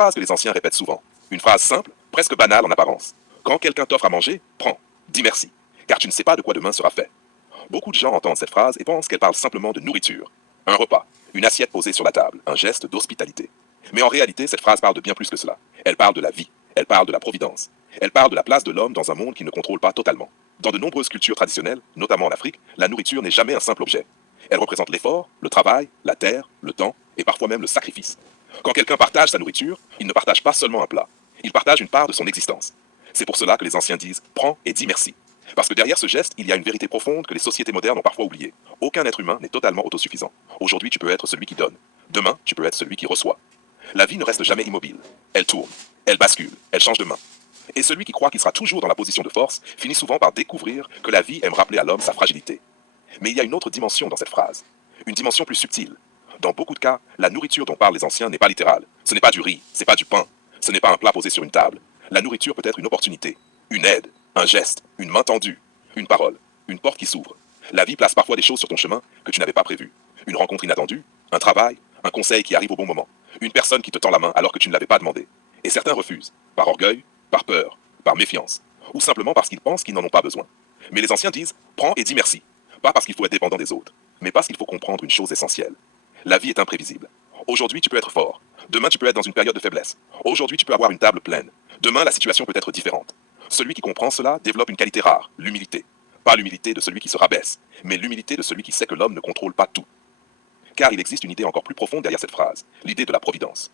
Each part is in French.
phrase que les anciens répètent souvent. Une phrase simple, presque banale en apparence. Quand quelqu'un t'offre à manger, prends. Dis merci, car tu ne sais pas de quoi demain sera fait. Beaucoup de gens entendent cette phrase et pensent qu'elle parle simplement de nourriture. Un repas, une assiette posée sur la table, un geste d'hospitalité. Mais en réalité, cette phrase parle de bien plus que cela. Elle parle de la vie, elle parle de la providence. Elle parle de la place de l'homme dans un monde qui ne contrôle pas totalement. Dans de nombreuses cultures traditionnelles, notamment en Afrique, la nourriture n'est jamais un simple objet. Elle représente l'effort, le travail, la terre, le temps et parfois même le sacrifice. Quand quelqu'un partage sa nourriture, il ne partage pas seulement un plat, il partage une part de son existence. C'est pour cela que les anciens disent « prends et dis merci ». Parce que derrière ce geste, il y a une vérité profonde que les sociétés modernes ont parfois oubliée. Aucun être humain n'est totalement autosuffisant. Aujourd'hui, tu peux être celui qui donne. Demain, tu peux être celui qui reçoit. La vie ne reste jamais immobile. Elle tourne, elle bascule, elle change de main. Et celui qui croit qu'il sera toujours dans la position de force finit souvent par découvrir que la vie aime rappeler à l'homme sa fragilité. Mais il y a une autre dimension dans cette phrase. Une dimension plus subtile. Dans beaucoup de cas, la nourriture dont parlent les anciens n'est pas littérale. Ce n'est pas du riz, ce n'est pas du pain. Ce n'est pas un plat posé sur une table. La nourriture peut être une opportunité, une aide, un geste, une main tendue, une parole, une porte qui s'ouvre. La vie place parfois des choses sur ton chemin que tu n'avais pas prévues. Une rencontre inattendue, un travail, un conseil qui arrive au bon moment, une personne qui te tend la main alors que tu ne l'avais pas demandé. Et certains refusent, par orgueil, par peur, par méfiance, ou simplement parce qu'ils pensent qu'ils n'en ont pas besoin. Mais les anciens disent « prends et dis merci ». Pas parce qu'il faut être dépendant des autres, mais parce qu'il faut comprendre une chose essentielle. La vie est imprévisible. Aujourd'hui, tu peux être fort. Demain, tu peux être dans une période de faiblesse. Aujourd'hui, tu peux avoir une table pleine. Demain, la situation peut être différente. Celui qui comprend cela développe une qualité rare, l'humilité. Pas l'humilité de celui qui se rabaisse, mais l'humilité de celui qui sait que l'homme ne contrôle pas tout. Car il existe une idée encore plus profonde derrière cette phrase, l'idée de la providence.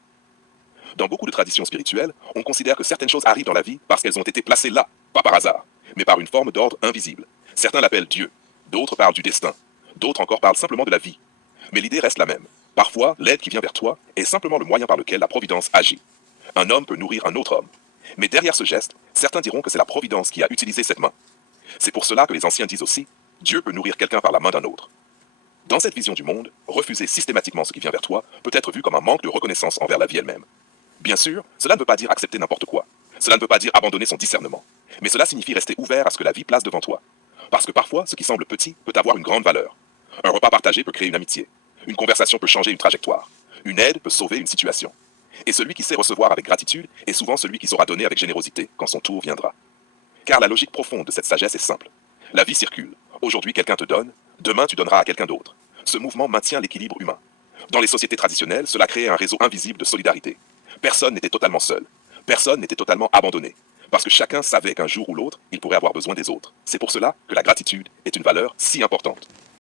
Dans beaucoup de traditions spirituelles, on considère que certaines choses arrivent dans la vie parce qu'elles ont été placées là, pas par hasard, mais par une forme d'ordre invisible. Certains l'appellent Dieu, d'autres parlent du destin, d'autres encore parlent simplement de la vie. Mais l'idée reste la même. Parfois, l'aide qui vient vers toi est simplement le moyen par lequel la providence agit. Un homme peut nourrir un autre homme. Mais derrière ce geste, certains diront que c'est la providence qui a utilisé cette main. C'est pour cela que les anciens disent aussi « Dieu peut nourrir quelqu'un par la main d'un autre ». Dans cette vision du monde, refuser systématiquement ce qui vient vers toi peut être vu comme un manque de reconnaissance envers la vie elle-même. Bien sûr, cela ne veut pas dire accepter n'importe quoi. Cela ne veut pas dire abandonner son discernement. Mais cela signifie rester ouvert à ce que la vie place devant toi. Parce que parfois, ce qui semble petit peut avoir une grande valeur. Un repas partagé peut créer une amitié. Une conversation peut changer une trajectoire. Une aide peut sauver une situation. Et celui qui sait recevoir avec gratitude est souvent celui qui saura donner avec générosité quand son tour viendra. Car la logique profonde de cette sagesse est simple. La vie circule. Aujourd'hui, quelqu'un te donne, demain, tu donneras à quelqu'un d'autre. Ce mouvement maintient l'équilibre humain. Dans les sociétés traditionnelles, cela crée un réseau invisible de solidarité. Personne n'était totalement seul. Personne n'était totalement abandonné. Parce que chacun savait qu'un jour ou l'autre, il pourrait avoir besoin des autres. C'est pour cela que la gratitude est une valeur si importante.